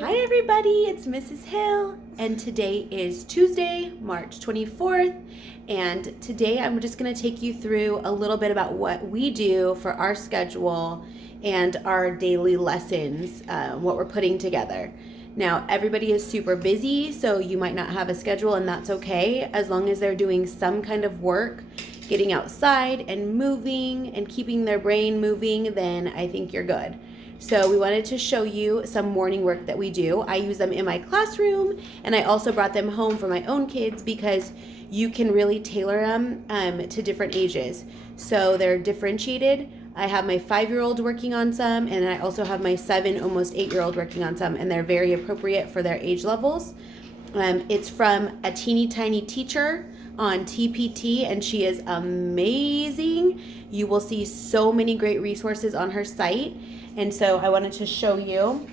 Hi everybody, it's Mrs. Hill, and today is Tuesday, March 24th, and today I'm just going to take you through a little bit about what we do for our schedule and our daily lessons, what we're putting together. Now, everybody is super busy, so you might not have a schedule, and that's okay, as long as they're doing some kind of work, getting outside and moving and keeping their brain moving, then I think you're good. So we wanted to show you some morning work that we do. I use them in my classroom, and I also brought them home for my own kids because you can really tailor them to different ages. So they're differentiated. I have my 5-year-old working on some, and I also have my 7, almost 8-year-old working on some, and they're very appropriate for their age levels. It's from a teeny tiny teacher on TPT, and she is amazing. You will see so many great resources on her site. And so I wanted to show you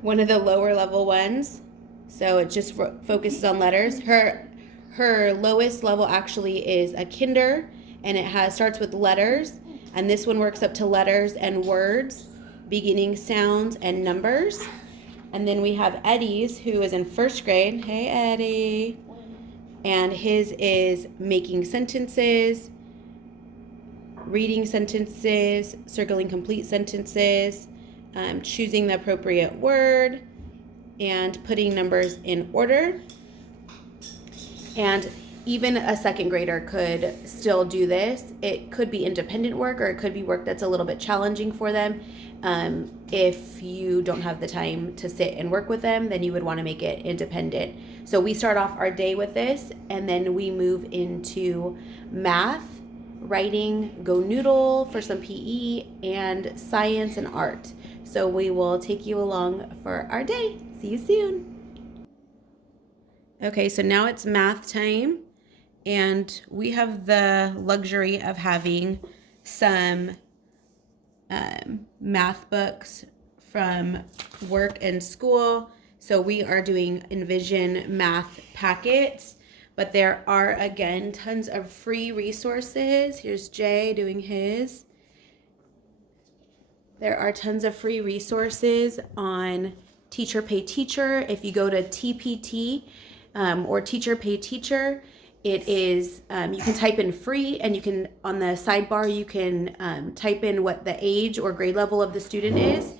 one of the lower level ones. So it just focuses on letters. Her lowest level actually is a kinder, and it starts with letters. And this one works up to letters and words, beginning sounds and numbers. And then we have Eddie's, who is in 1st grade. Hey, Eddie. And his is making sentences, reading sentences, circling complete sentences, choosing the appropriate word, and putting numbers in order. And even a 2nd grader could still do this. It could be independent work, or it could be work that's a little bit challenging for them. If you don't have the time to sit and work with them, then you would want to make it independent. So we start off our day with this, and then we move into math, writing, go noodle for some PE, and science and art. So we will take you along for our day. See you soon. Okay, so now it's math time, and we have the luxury of having some math books from work and school. So we are doing Envision math packets. But there are, again, tons of free resources. Here's Jay doing his. There are tons of free resources on Teacher Pay Teacher. If you go to TPT or Teacher Pay Teacher, it is, you can type in free, and you can, on the sidebar, you can type in what the age or grade level of the student is,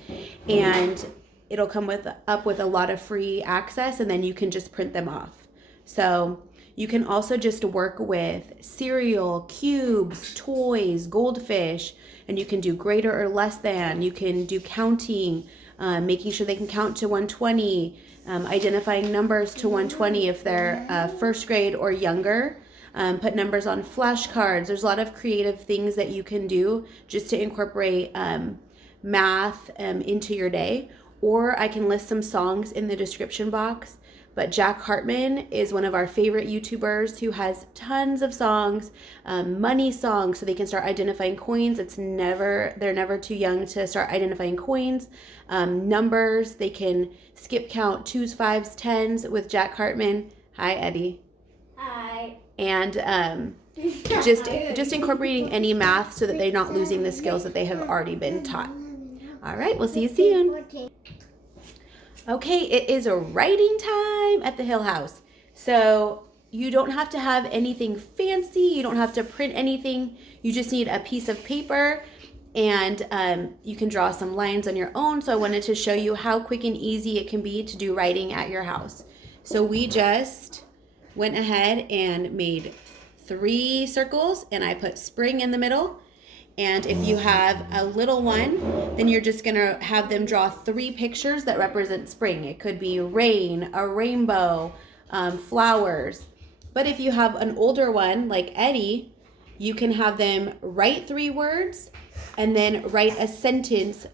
and it'll come up with a lot of free access, and then you can just print them off. So you can also just work with cereal, cubes, toys, goldfish, and you can do greater or less than. You can do counting, making sure they can count to 120, identifying numbers to 120 if they're 1st grade or younger. Put numbers on flashcards. There's a lot of creative things that you can do just to incorporate math into your day. Or I can list some songs in the description box. But Jack Hartman is one of our favorite YouTubers who has tons of songs, money songs, so they can start identifying coins. They're never too young to start identifying coins. Numbers, they can skip count 2s, 5s, 10s with Jack Hartman. Hi, Eddie. Hi. And just incorporating any math so that they're not losing the skills that they have already been taught. All right, we'll see you soon. Okay, it is a writing time at the Hill House. So you don't have to have anything fancy. You don't have to print anything. You just need a piece of paper, and you can draw some lines on your own. So I wanted to show you how quick and easy it can be to do writing at your house. So we just went ahead and made 3 circles, and I put spring in the middle. And if you have a little one, then you're just going to have them draw 3 pictures that represent spring. It could be rain, a rainbow, flowers. But if you have an older one, like Eddie, you can have them write 3 words and then write a sentence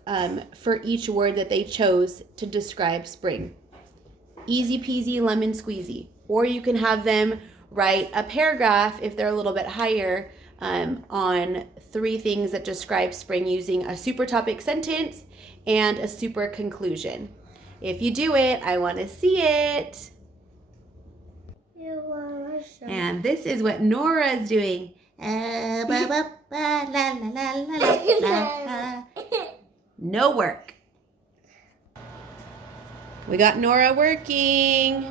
for each word that they chose to describe spring. Easy peasy, lemon squeezy. Or you can have them write a paragraph, if they're a little bit higher, on 3 things that describe spring using a super topic sentence and a super conclusion. If you do it, I want to see it. And this is what Nora's doing. No work. We got Nora working.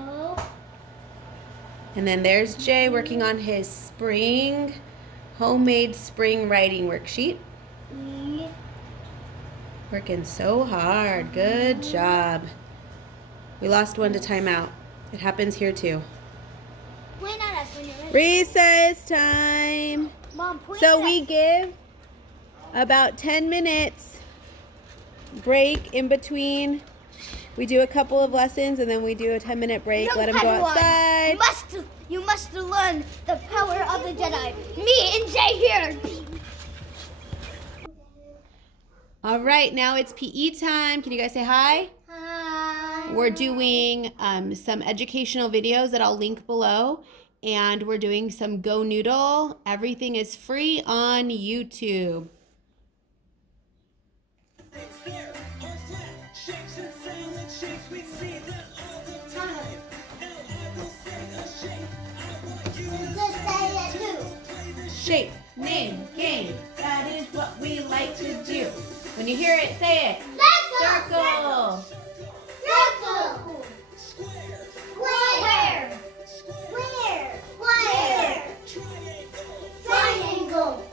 And then there's Jay working on his homemade spring writing worksheet. Working so hard. Good job. We lost one to timeout. It happens here too. Recess time. Mom, so we give about 10 minutes break in between. We do a couple of lessons and then we do a 10-minute break. Let them go outside. You must learn the power of the Jedi. Me and Jay here. All right, now it's PE time. Can you guys say hi? Hi. We're doing some educational videos that I'll link below. And we're doing some Go Noodle. Everything is free on YouTube. Shape, name, game. That is what we like to do. When you hear it, say it. Circle. Circle. Square. Square. Square. Triangle.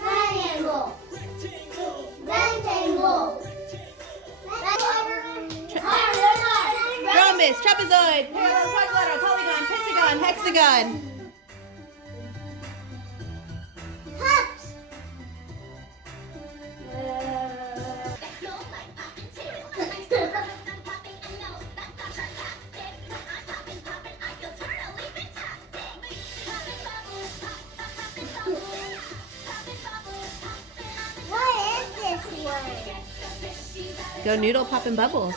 Triangle. Rectangle. Rhombus, trapezoid, parallel, quadrilateral, polygon, pentagon, hexagon. Cups. What is this one? Go Noodle, poppin' bubbles.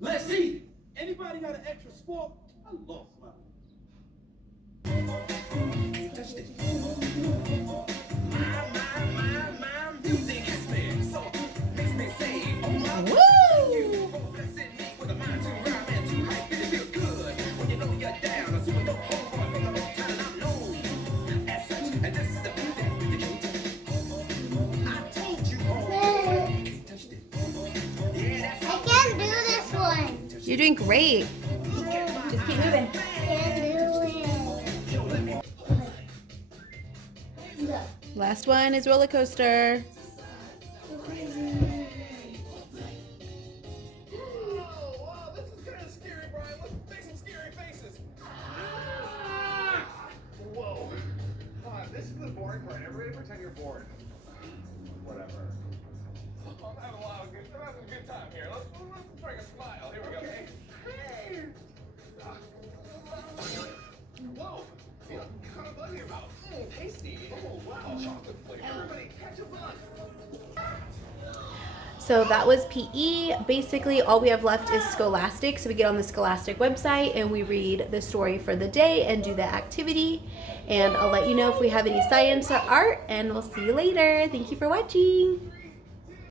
Let's see. Anybody got an extra sport? I love flower. Can't touch this. My music has been so makes me say, oh my. Woo! With a mind to rhyme and to hype, it feels good when you know you're down. So we don't hold on from the wrong time, and I'm known as such. And this is the beat that you can't touch. I told you all. Can't touch this. Yeah, that's I can't do this one. You're doing great. Just keep moving. Look. Last one is roller coaster. Wow, this is kind of scary, Brian. Let's make some scary faces. Whoa. This is the boring part. Everybody pretend you're bored. Whatever. I'm having a good time here. Let's bring a smile. Here we go. Okay. Hey. Whoa. Feels kind of bug in your mouth. Tasty. Oh, wow. Chocolate flavor. Everybody catch a bug. So that was PE. Basically, all we have left is Scholastic. So we get on the Scholastic website and we read the story for the day and do the activity. And I'll let you know if we have any science or art, and we'll see you later. Thank you for watching.